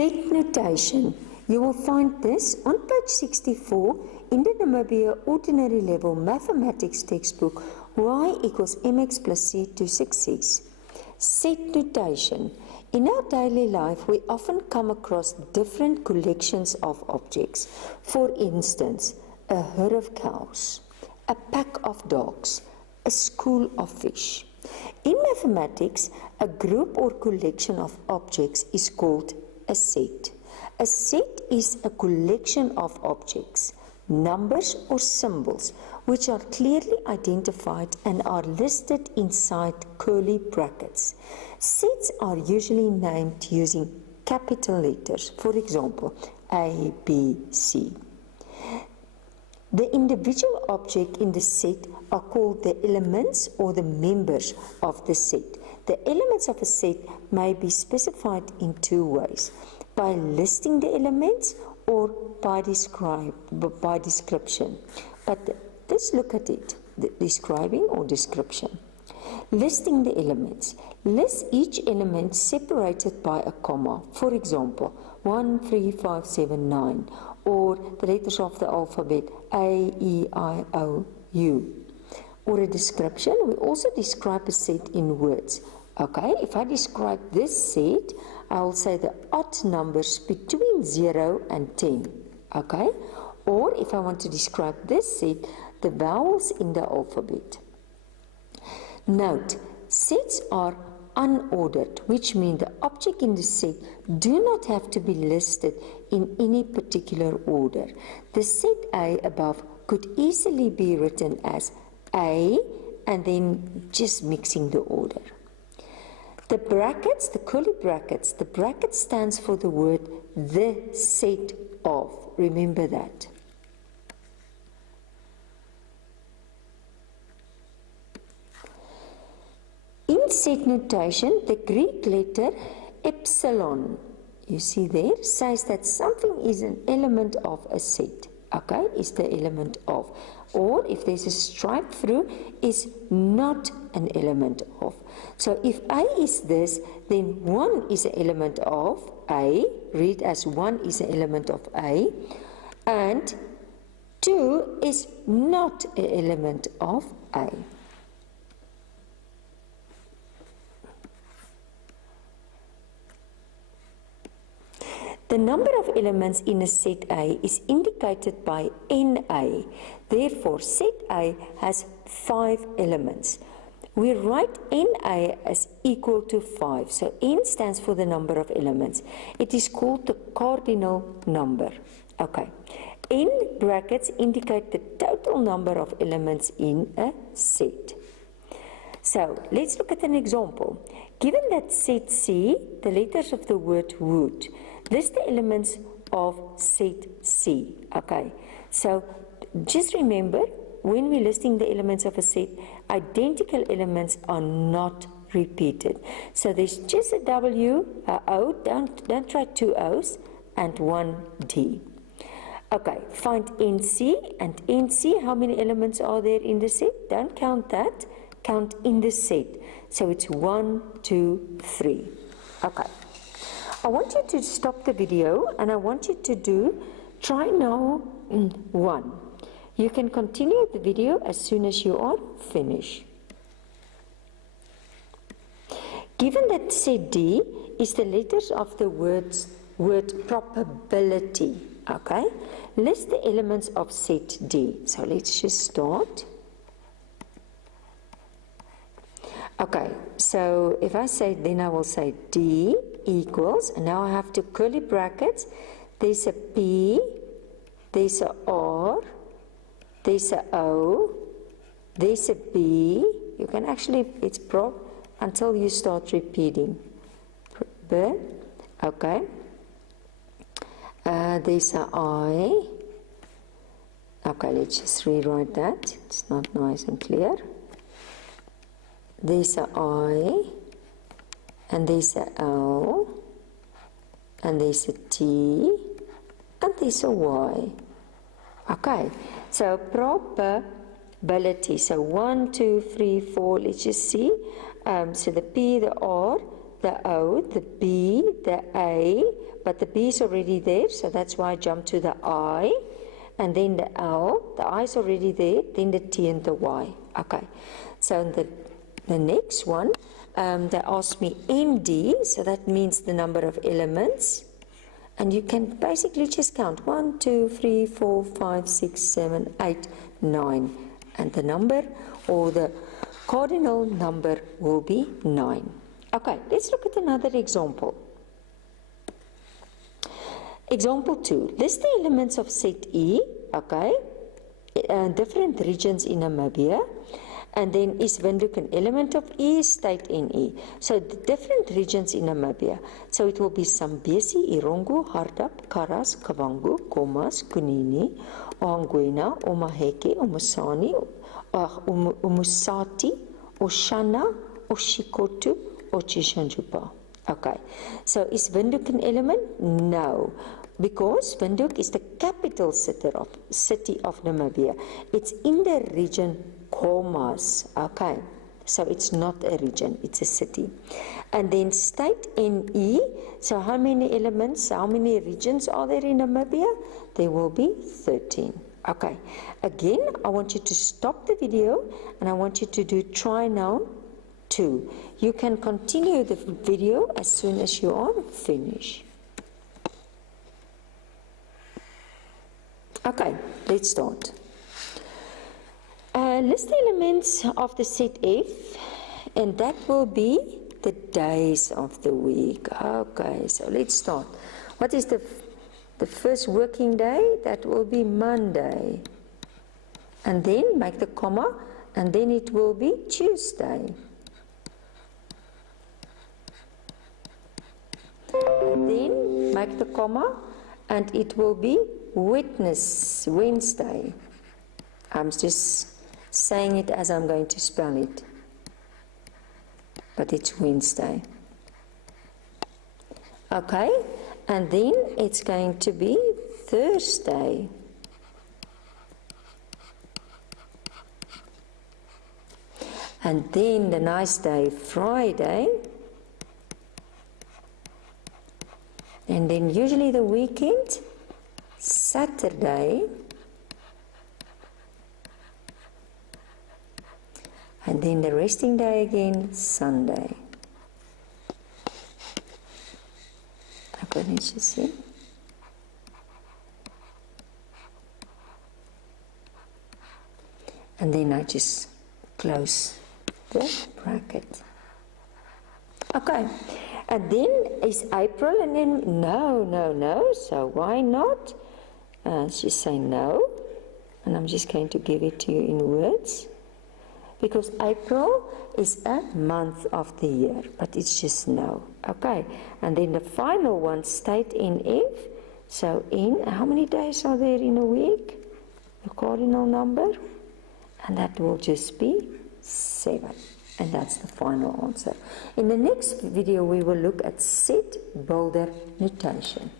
Set notation. You will find this on page 64 in the Namibia Ordinary Level Mathematics textbook, y equals mx plus c to success. Set notation. In our daily life, we often come across different collections of objects. For instance, a herd of cows, a pack of dogs, a school of fish. In mathematics, a group or collection of objects is called a set. A set is a collection of objects, numbers or symbols, which are clearly identified and are listed inside curly brackets. Sets are usually named using capital letters, for example, A, B, C. The individual object in the set are called the elements or the members of the set. The elements of a set may be specified in two ways: by listing the elements or by description. But let's look at it, describing or description. Listing the elements. List each element separated by a comma. For example, 1, 3, 5, 7, 9. Or the letters of the alphabet, A, E, I, O, U. Or a description, we also describe a set in words. Okay, if I describe this set, I will say the odd numbers between 0 and 10. Okay, or if I want to describe this set, the vowels in the alphabet. Note, sets are unordered, which means the object in the set do not have to be listed in any particular order. The set A above could easily be written as A and then just mixing the order. The brackets, the curly brackets, the bracket stands for the word the set of. Remember that. In set notation, the Greek letter epsilon, you see there, says that something is an element of a set. Okay, is the element of. Or if there's a stripe through, is not an element of. So if A is this, then 1 is an element of A. Read as 1 is an element of A. And 2 is not an element of A. The number of elements in a set A is indicated by NA. Therefore, set A has 5 elements. We write NA as equal to 5. So N stands for the number of elements. It is called the cardinal number. Okay. N brackets indicate the total number of elements in a set. So let's look at an example. Given that set C, the letters of the word wood, list the elements of set C. Okay, so just remember, when we're listing the elements of a set, identical elements are not repeated. So there's just a W, a O, don't try 2 O's, and 1 D. Okay, find NC, and NC, how many elements are there in the set? Don't count that, count in the set. So it's 1, 2, 3. Okay. I want you to stop the video and I want you to try now 1. You can continue the video as soon as you are finished. Given that set D is the letters of the word probability, okay? List the elements of set D. So let's just start. Okay, so if I say, then I will say D equals, and now I have to curly brackets, there's a P, there's a R, there's a O, there's a B, you can actually, it's prop until you start repeating. B, okay, there's a I, okay, let's just rewrite that, it's not nice and clear. There's a I, and there's a L, and there's a T, and there's a Y. Okay, so probability. So 1, 2, 3, 4, let's just see. So the P, the R, the O, the B, the A, but the B is already there, so that's why I jumped to the I, and then the L, the I is already there, then the T and the Y. Okay, so the next one, they asked me ND, so that means the number of elements. And you can basically just count 1, 2, 3, 4, 5, 6, 7, 8, 9. And the number or the cardinal number will be 9. Okay, let's look at another example. Example 2. List the elements of set E, okay, different regions in Namibia. And then is Windhoek an element of E, state in E? So the different regions in Namibia. So it will be Zambezi, Irongo, Hardap, Karas, Kavango, Komas, Kunini, Oangwena, Omaheke, Omusani, Omusati, Oshana, Oshikotu, Ochishanjupa. Okay. So is Windhoek an element? No. Because Windhoek is the capital city of Namibia. It's in the region Komas, okay, so it's not a region, it's a city. And then state NE, so how many elements, how many regions are there in Namibia? There will be 13. Okay, again, I want you to stop the video and I want you to do try now 2. You can continue the video as soon as you are finished. Okay, let's start. List the elements of the set F, and that will be the days of the week. Okay, so let's start. What is the first working day? That will be Monday. And then make the comma, and then it will be Tuesday. And then make the comma, and it will be Wednesday. I'm just saying it as I'm going to spell it, but it's Wednesday. Okay, and then it's going to be Thursday. And then the nice day, Friday. And then usually the weekend, Saturday. And then the resting day again, Sunday. Okay, let's just see. And then I just close the bracket. Okay, and then is April, and then no, so why not? Just say no, and I'm just going to give it to you in words. Because April is a month of the year, but it's just no. Okay, and then the final one, state in F. So in, how many days are there in a week? The cardinal number. And that will just be 7. And that's the final answer. In the next video, we will look at set builder notation.